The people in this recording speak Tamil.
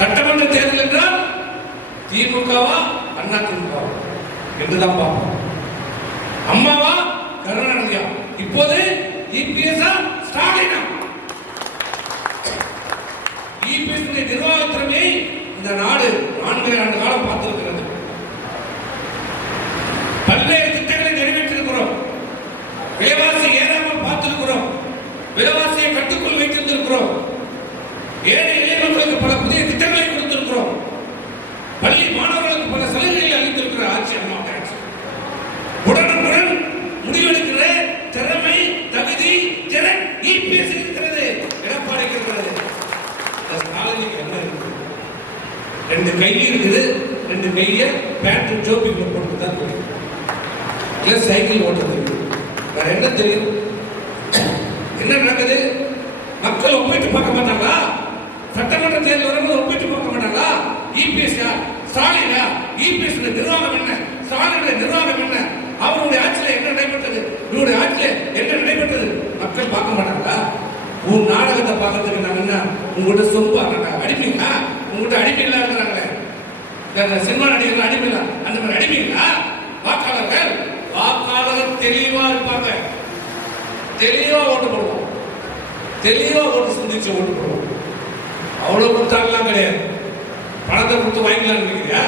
சட்டமன்ற தேர்தல் என்றால் திமுகவா அண்ணா திமுகவா என்றுதான் பார்ப்போம். அம்மாவா கருணாநிதியா, இப்போது இபிஎஸ்ஆ ஸ்டாலினா? இபிஎஸ் நிர்வாகத்திறமை இந்த நாடு 4 ஆண்டு காலம் பார்த்திருக்கிறது. பல்வேறு திட்டங்களை நிறைவேற்றிருக்கிறோம். விலைவாசி ஏறாமல் பார்த்திருக்கிறோம். விலைவாசியை கட்டுக்குள் வைத்திருந்திருக்கிறோம். ஏழை இளைஞர்களுக்கு பல புதிய திட்டங்களை கொடுத்திருக்கிறோம். பள்ளி மாணவர்களுக்கு பல சலுகைகளை அளித்திருக்கிற ஆட்சி அம்மா ஆட்சி. உடனுக்குடன் முடிவெடுக்கிற திறமை, தகுதி, திறன் இபிஎஸ் இருக்கிறது, எடப்பாடி இருக்கிறது. ஸ்டாலினுக்கு என்ன இருக்குது? 2 கை இருக்குது. 2 கைய பேண்ட் ஜோப்பிக்கு போட்டு தான் தெரியும். இல்லை சைக்கிள் ஓட்டுறது, வேற என்ன தெரியும்? என்ன நடக்குது? மக்கள் ஒப்பிட்டு பார்க்க மாட்டாங்களா? சட்டமன்ற தேர்தல் வரும்போது ஒப்பிட்டு பார்க்க மாட்டாங்களா? இபிஎஸ் ஸ்டாலினா? இபிஎஸ் நிர்வாகம் என்ன, ஸ்டாலினுடைய நிர்வாகம் என்ன, அவருடைய ஆட்சியில் என்ன நடைபெற்றது, இவருடைய ஆட்சியில் என்ன நடைபெற்றது மக்கள் பார்க்க மாட்டாங்களா? உன் நாடகத்தை பார்க்கறதுக்கு நான் என்ன உங்கள்கிட்ட சொம்பு அடிமைங்களா? உங்கள்கிட்ட அடிமைகளா இருக்கிறாங்களே, சினிமா நடிகர்கள் அடிமைங்களா? அந்த மாதிரி அடிமைங்களா வாக்காளர்கள்? வாக்காளர்கள் தெளிவா இருப்பாங்க. தெளிவா ஓட்டு போடுவோம். தெளிவா ஓட்டு சிந்திச்சு ஓட்டு போடுவோம். அவ்வளவு கொடுத்தாங்கலாம் கிடையாது. பணத்தை கொடுத்து வாங்கிக்கலாம் நினைக்கிறியா?